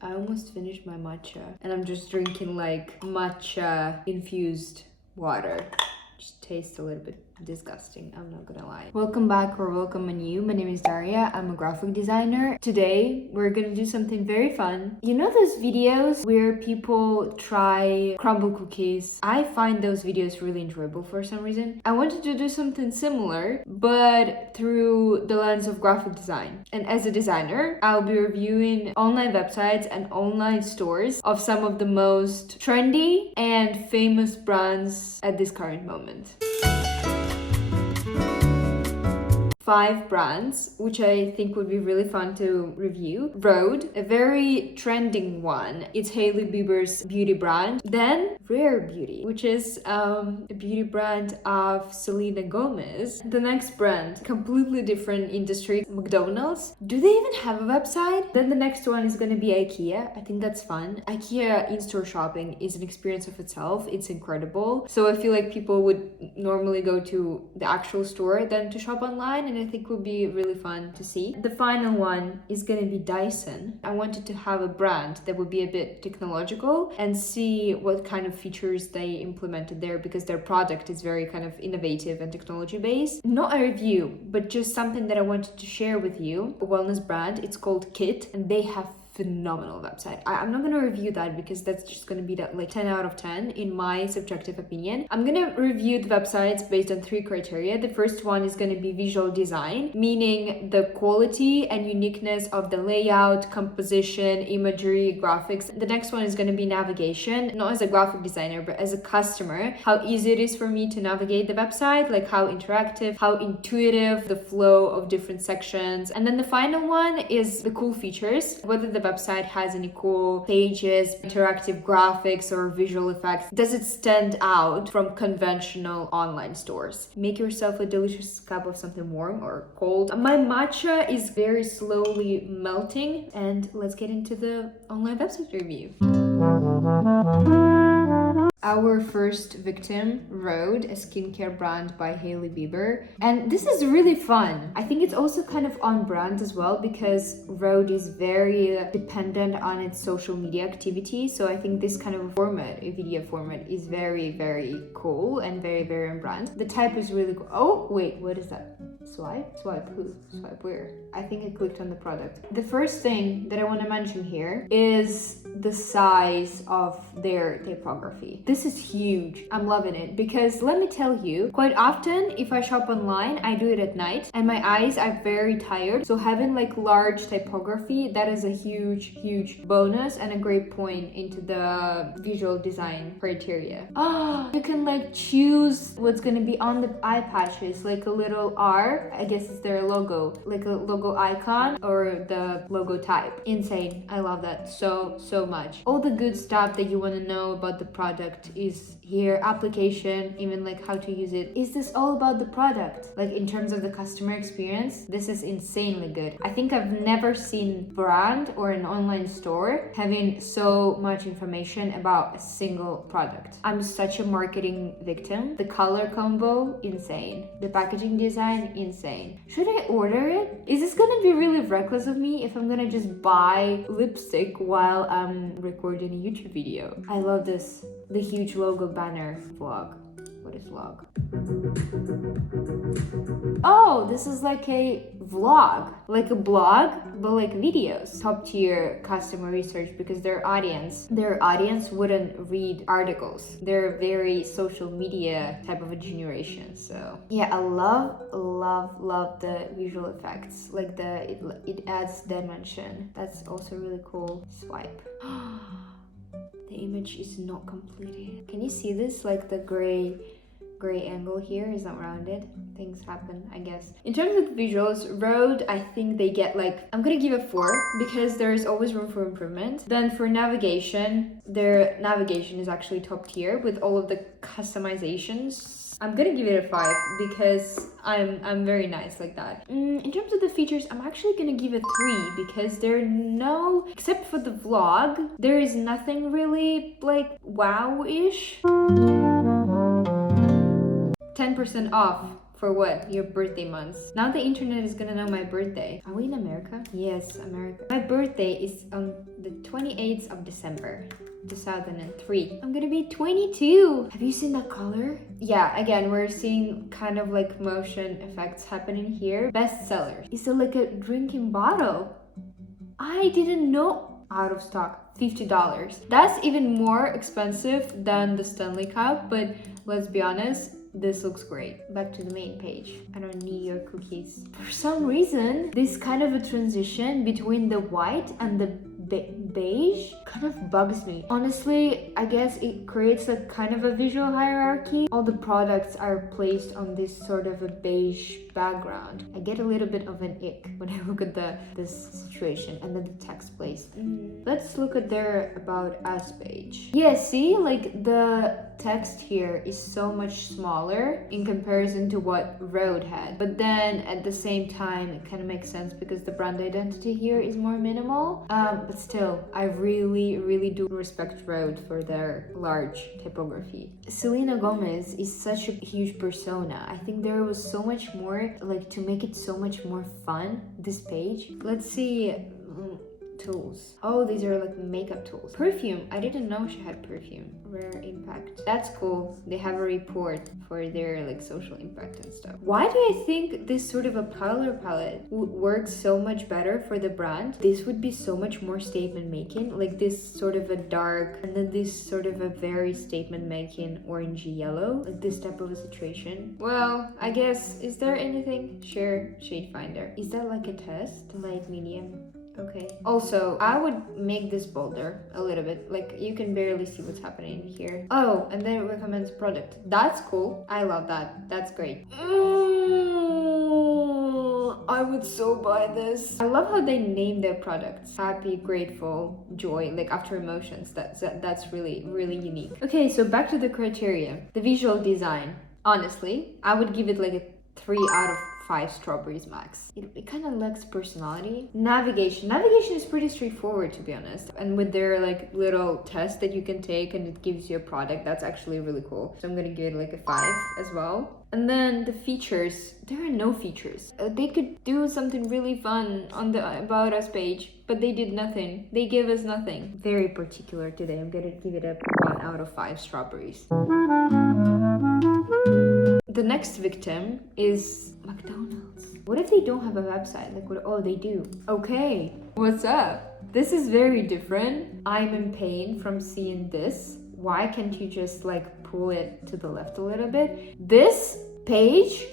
I almost finished my matcha and I'm just drinking like matcha infused water. Just tastes a little bit disgusting, I'm not gonna lie. Welcome back or welcome anew. My name is Daria. I'm a graphic designer. Today we're gonna do something very fun. You know those videos where people try crumble cookies? I find those videos really enjoyable for some reason. I wanted to do something similar but through the lens of graphic design. And as a designer, I'll be reviewing online websites and online stores of some of the most trendy and famous brands at this current moment. 5 brands, which I think would be really fun to review. Rhode, a very trending one. It's Hailey Bieber's beauty brand. Then Rare Beauty, which is a beauty brand of Selena Gomez. The next brand, completely different industry, McDonald's. Do they even have a website? Then the next one is gonna be IKEA. I think that's fun. IKEA in-store shopping is an experience of itself. It's incredible. So I feel like people would normally go to the actual store than to shop online, and I think would be really fun to see. The final one is gonna be Dyson. I wanted to have a brand that would be a bit technological and see what kind of features they implemented there, because their product is very kind of innovative and technology based. Not a review, but just something that I wanted to share with you. A wellness brand, it's called Kit, and they have phenomenal website. I'm not gonna review that because that's just gonna be that like 10 out of 10 in my subjective opinion. I'm gonna review the websites based on 3 criteria. The first one is gonna be visual design, meaning the quality and uniqueness of the layout, composition, imagery, graphics. The next one is gonna be navigation, not as a graphic designer, but as a customer, how easy it is for me to navigate the website, like how interactive, how intuitive the flow of different sections. And then the final one is the cool features, whether the website has any cool pages, interactive graphics, or visual effects. Does it stand out from conventional online stores? Make yourself a delicious cup of something warm or cold. My matcha is very slowly melting, and let's get into the online website review. Our first victim, Rhode, a skincare brand by Hailey Bieber. And this is really fun. I think it's also kind of on brand as well, because Rhode is very dependent on its social media activity. So I think this kind of format, a video format, is very, very cool and very, very on brand. The type is really cool. Oh, wait, what is that? Swipe? Swipe who? Swipe where? I think I clicked on the product. The first thing that I want to mention here is the size of their typography. This is huge. I'm loving it because let me tell you, quite often if I shop online, I do it at night and my eyes are very tired. So having like large typography, that is a huge bonus and a great point into the visual design criteria. You can like choose what's gonna be on the eye patches, like a little R, I guess it's their logo, like a logo icon or the logo type. Insane. I love that so much. All the good stuff that you want to know about the product is here. Application, even like how to use it. Is this all about the product? Like in terms of the customer experience, this is insanely good. I think I've never seen brand or an online store having so much information about a single product. I'm such a marketing victim. The color combo, insane. The packaging design, insane. Should I order it? Is this gonna be really reckless of me if I'm gonna just buy lipstick while I'm recording a YouTube video? I love this. The huge logo banner. Vlog. What is vlog? Oh, this is like a vlog, like a blog, but like videos. Top tier customer research, because their audience wouldn't read articles. They're very social media type of a generation. So yeah, I love the visual effects. Like it adds dimension. That's also really cool. Swipe. The image is not completed. Can you see this? Like the gray angle here is not rounded. Things happen, I guess. In terms of the visuals, Rhode, I think they get like, I'm gonna give a 4 because there is always room for improvement. Then for navigation, their navigation is actually top tier with all of the customizations. I'm gonna give it a 5 because I'm very nice like that. In terms of the features, I'm actually gonna give it 3 because except for the vlog, there is nothing really like wow-ish. 10% off For what? Your birthday months. Now the internet is gonna know my birthday. Are we in America? Yes, America. My birthday is on the 28th of December. 2003. I'm gonna be 22. Have you seen that color? Yeah, again, we're seeing kind of like motion effects happening here. Bestseller. Is it like a drinking bottle? I didn't know. Out of stock. $50. That's even more expensive than the Stanley Cup, but let's be honest, this looks great. Back to the main page. I don't need your cookies. For some reason, this kind of a transition between the white and the beige kind of bugs me. Honestly, I guess it creates a kind of a visual hierarchy. All the products are placed on this sort of a beige background. I get a little bit of an ick when I look at this situation, and then the text plays. Let's look at their About Us page. Yeah, see, like the text here is so much smaller in comparison to what Rhode had. But then at the same time, it kind of makes sense because the brand identity here is more minimal. But still, I really do respect Rhode for their large typography. Selena Gomez is such a huge persona. I think there was so much more, like, to make it so much more fun, this page. Let's see. Tools. Oh, these are like makeup tools. Perfume. I didn't know she had perfume. Rare impact. That's cool. They have a report for their like social impact and stuff. Why do I think this sort of a color palette would work so much better for the brand? This would be so much more statement making. Like this sort of a dark and then this sort of a very statement making orangey yellow. Like this type of a situation. Well, I guess, is there anything? Share shade finder. Is that like a test? Light, medium? Okay. Also, I would make this bolder a little bit. Like, you can barely see what's happening here. Oh, and then it recommends product. That's cool. I love that. That's great. I would so buy this. I love how they name their products. Happy, grateful, joy, like after emotions. That's really unique. Okay, so back to the criteria. The visual design. Honestly, I would give it like a 3 out of 5 strawberries max. It kind of lacks personality. Navigation is pretty straightforward, to be honest, and with their like little test that you can take and it gives you a product, that's actually really cool. So I'm gonna give it like a 5 as well. And then the features, there are no features. They could do something really fun on the About Us page, but they did nothing. They gave us nothing. Very particular today. I'm gonna give it a 1 out of 5 strawberries. The next victim is McDonald's. What if they don't have a website? Like, what? Oh, they do. Okay, what's up? This is very different. I'm in pain from seeing this. Why can't you just like pull it to the left a little bit? This page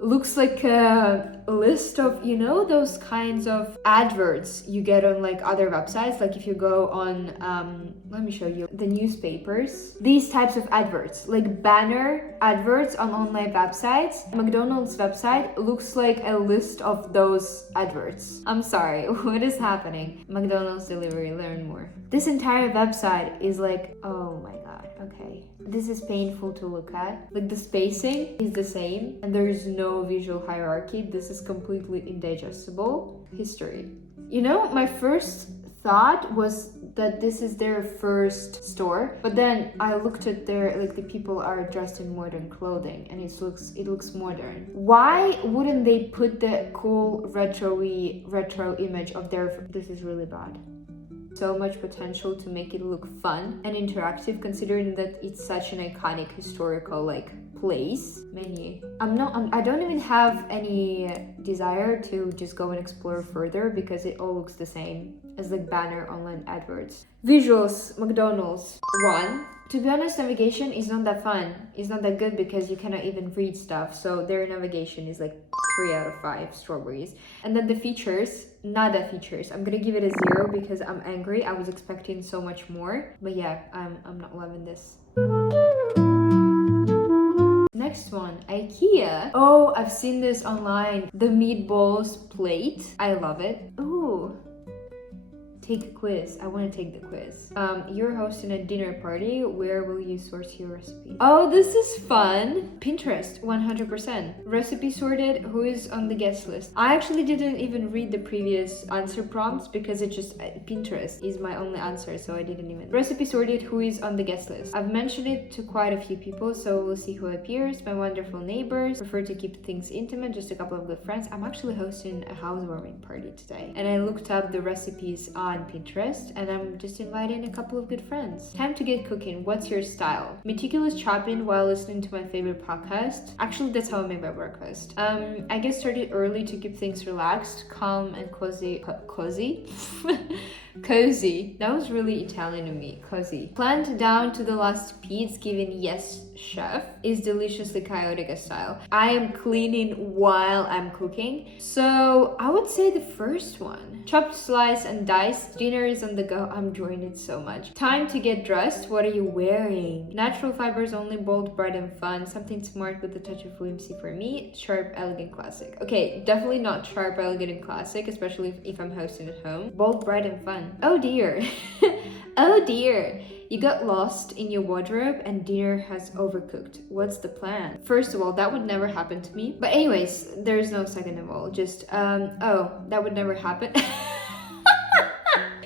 looks like a list of, you know, those kinds of adverts you get on like other websites. Like if you go on, let me show you the newspapers. These types of adverts, like banner adverts on online websites. McDonald's website looks like a list of those adverts. I'm sorry, what is happening? McDonald's delivery, learn more. This entire website is like, oh my god, okay. This is painful to look at. Like the spacing is the same and there is no visual hierarchy. This is completely indigestible. History. You know, my first thought was that this is their first store, but then I looked at their, like, the people are dressed in modern clothing and it looks modern. Why wouldn't they put the cool retro image of their, this is really bad. So much potential to make it look fun and interactive, considering that it's such an iconic historical like place. Menu. I don't even have any desire to just go and explore further because it all looks the same as like banner online adverts. Visuals, McDonald's 1. To be honest, navigation is not that fun. It's not that good because you cannot even read stuff. So their navigation is like 3 out of 5 strawberries. And then the features, nada features. I'm gonna give it a 0 because I'm angry. I was expecting so much more. But yeah, I'm not loving this. Next one, IKEA. Oh, I've seen this online. The meatballs plate. I love it. Ooh. Take a quiz. I want to take the quiz. You're hosting a dinner party. Where will you source your recipe? Oh, this is fun. Pinterest, 100%. Recipe sorted. Who is on the guest list? I actually didn't even read the previous answer prompts because it just Pinterest is my only answer, so I didn't even. Recipe sorted. Who is on the guest list? I've mentioned it to quite a few people, so we'll see who appears. My wonderful neighbors. Prefer to keep things intimate. Just a couple of good friends. I'm actually hosting a housewarming party today, and I looked up the recipes on Pinterest, and I'm just inviting a couple of good friends. Time to get cooking. What's your style? Meticulous chopping while listening to my favorite podcast. Actually, that's how I make my breakfast. I get started early to keep things relaxed, calm, and cozy. Cozy. That was really Italian of me. Cozy. Planned down to the last piece, given yes, chef, is deliciously chaotic style. I am cleaning while I'm cooking, so I would say the first one. Chopped, slice, and dice. Dinner is on the go. I'm enjoying it so much. Time to get dressed. What are you wearing? Natural fibers only, bold, bright, and fun. Something smart with a touch of whimsy for me. Sharp, elegant, classic. Okay, definitely not sharp, elegant, and classic, especially if I'm hosting at home. Bold, bright, and fun. Oh dear. Oh dear. You got lost in your wardrobe and dinner has overcooked. What's the plan? First of all, that would never happen to me. But anyways, there's no second of all. Just, oh, that would never happen.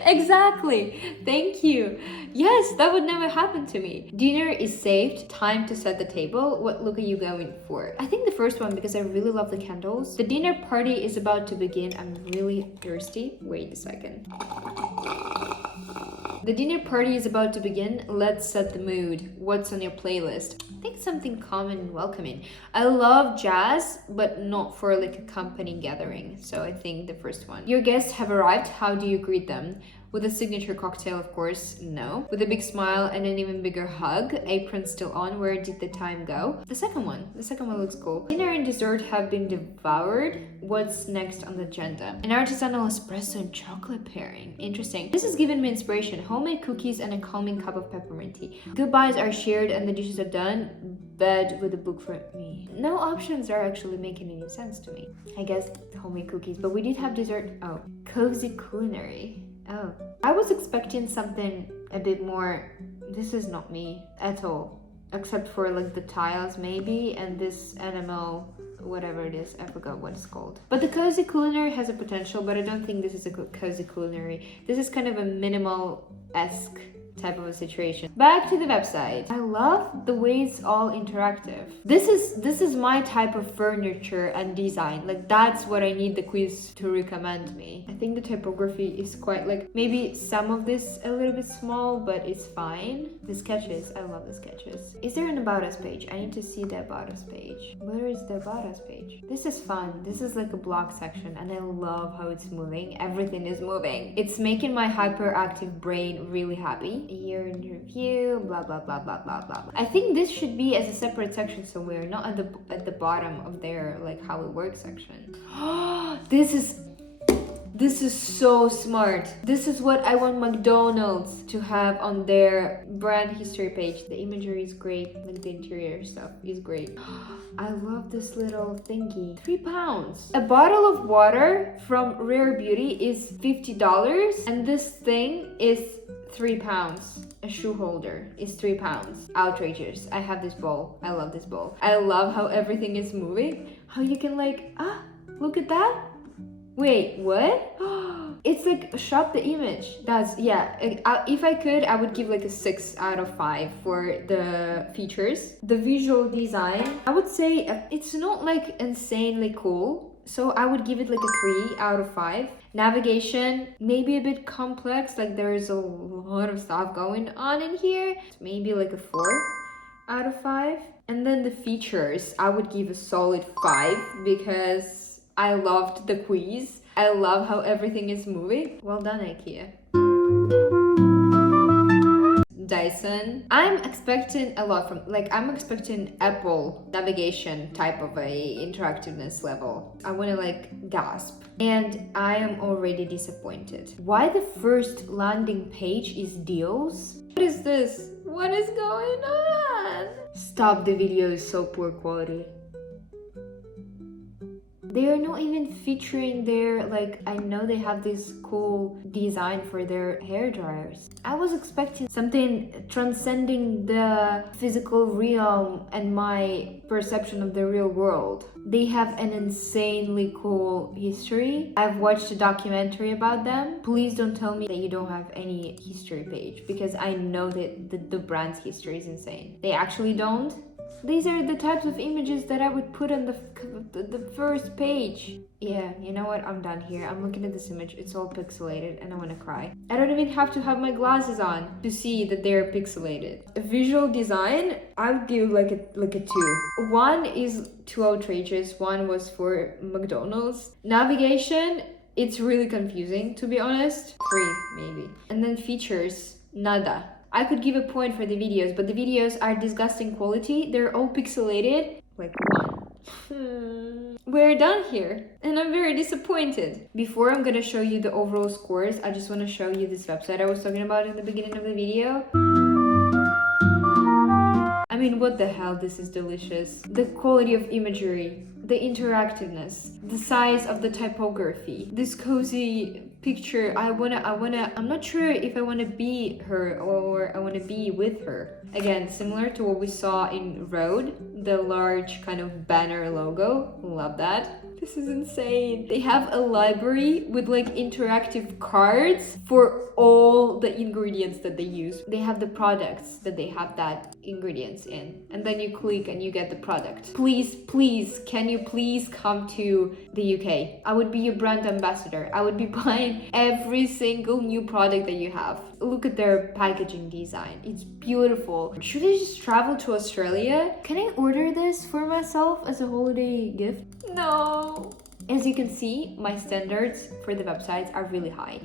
Exactly. Thank you. Yes, that would never happen to me. Dinner is saved. Time to set the table. What look are you going for? I think the first one because I really love the candles. The dinner party is about to begin. I'm really thirsty. Wait a second. The dinner party is about to begin. Let's set the mood. What's on your playlist? I think something calm and welcoming. I love jazz, but not for like a company gathering. So I think the first one. Your guests have arrived. How do you greet them? With a signature cocktail, of course, no. With a big smile and an even bigger hug. Apron still on. Where did the time go? The second one looks cool. Dinner and dessert have been devoured. What's next on the agenda? An artisanal espresso and chocolate pairing. Interesting. This has given me inspiration. Homemade cookies and a calming cup of peppermint tea. Goodbyes are shared and the dishes are done. Bed with a book for me. No options are actually making any sense to me. I guess homemade cookies, but we did have dessert. Oh, cozy culinary. Oh, I was expecting something a bit more. This is not me at all, except for like the tiles maybe, and this animal, whatever it is, I forgot what it's called. But the cozy culinary has a potential, but I don't think this is a cozy culinary. This is kind of a minimal-esque type of a situation. Back to the website. I love the way it's all interactive. This is my type of furniture and design. Like that's what I need the quiz to recommend me. I think the typography is quite like maybe some of this a little bit small, but it's fine. The sketches, I love the sketches. Is there an about us page? I need to see the about us page. Where is the about us page? This is fun. This is like a blog section and I love how it's moving. Everything is moving. It's making my hyperactive brain really happy. A year in review, blah blah blah blah blah blah. I think this should be as a separate section somewhere, not at the bottom of their like how it works section. This is so smart. This is what I want McDonald's to have on their brand history page. The imagery is great, like the interior stuff is great. I love this little thingy. £3. A bottle of water from Rare Beauty is $50 and this thing is £3. A shoe holder is £3. Outrageous. I have this bowl. I love this bowl. I love how everything is moving. How you can like, look at that. Wait, what? It's like shop the image. That's, yeah. If I could, I would give like a 6 out of 5 for the features. The visual design, I would say it's not like insanely cool. So I would give it like a 3 out of 5. Navigation, maybe a bit complex. Like there is a lot of stuff going on in here. Maybe like a 4 out of 5. And then the features, I would give a solid 5 because I loved the quiz. I love how everything is moving. Well done, IKEA. Dyson. I'm expecting a lot from, like, I'm expecting Apple navigation type of a interactiveness level. I want to like gasp. And I am already disappointed. Why the first landing page is deals? What is this? What is going on? Stop, the video is so poor quality. They are not even featuring their, like, I know they have this cool design for their hair dryers. I was expecting something transcending the physical realm and my perception of the real world. They have an insanely cool history. I've watched a documentary about them. Please don't tell me that you don't have any history page, because I know that the brand's history is insane. They actually don't. These are the types of images that I would put on the first page. Yeah, you know what? I'm done here. I'm looking at this image. It's all pixelated and I want to cry. I don't even have to have my glasses on to see that they're pixelated. Visual design, I would give like a 2. One is too outrageous. One was for McDonald's. Navigation, it's really confusing, to be honest. 3 maybe. And then features, nada. I could give a point for the videos, but the videos are disgusting quality. They're all pixelated. Like 1. We're done here, and I'm very disappointed. Before I'm gonna show you the overall scores, I just want to show you this website I was talking about in the beginning of the video. I mean, what the hell, this is delicious. The quality of imagery, the interactiveness, the size of the typography, this cozy picture. I'm not sure if I wanna be her or I wanna be with her. Again, similar to what we saw in Rhode, the large kind of banner logo. Love that. This is insane. They have a library with like interactive cards for all the ingredients that they use. They have the products that they have that ingredients in, and then you click and you get the product. Please, can you please come to the UK? I would be your brand ambassador. I would be buying every single new product that you have. Look at their packaging design. It's beautiful. Should I just travel to Australia? Can I order this for myself as a holiday gift? No. As you can see, my standards for the websites are really high.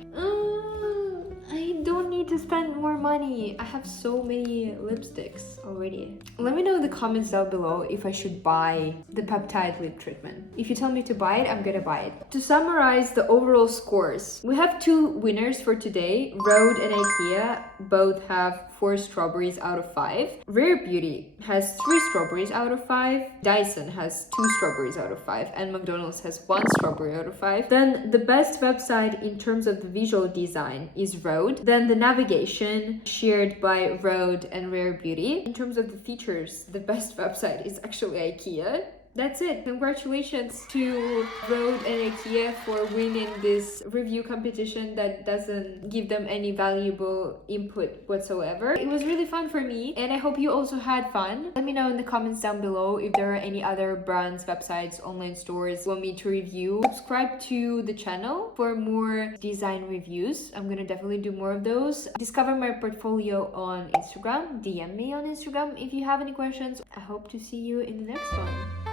I don't need to spend more money. I have so many lipsticks already. Let me know in the comments down below if I should buy the peptide lip treatment. If you tell me to buy it, I'm gonna buy it. To summarize the overall scores, we have 2 winners for today. Rhode and IKEA both have 4 strawberries out of 5. Rare Beauty has 3 strawberries out of 5. Dyson has 2 strawberries out of 5. And McDonald's has 1 strawberry out of 5. Then the best website in terms of the visual design is Rhode. Then the navigation shared by Rhode and Rare Beauty. In terms of the features, the best website is actually IKEA. That's it. Congratulations to Rhode and IKEA for winning this review competition that doesn't give them any valuable input whatsoever. It was really fun for me, and I hope you also had fun. Let me know in the comments down below if there are any other brands, websites, online stores you want me to review. Subscribe to the channel for more design reviews. I'm gonna definitely do more of those. Discover my portfolio on Instagram. DM me on Instagram if you have any questions. I hope to see you in the next one.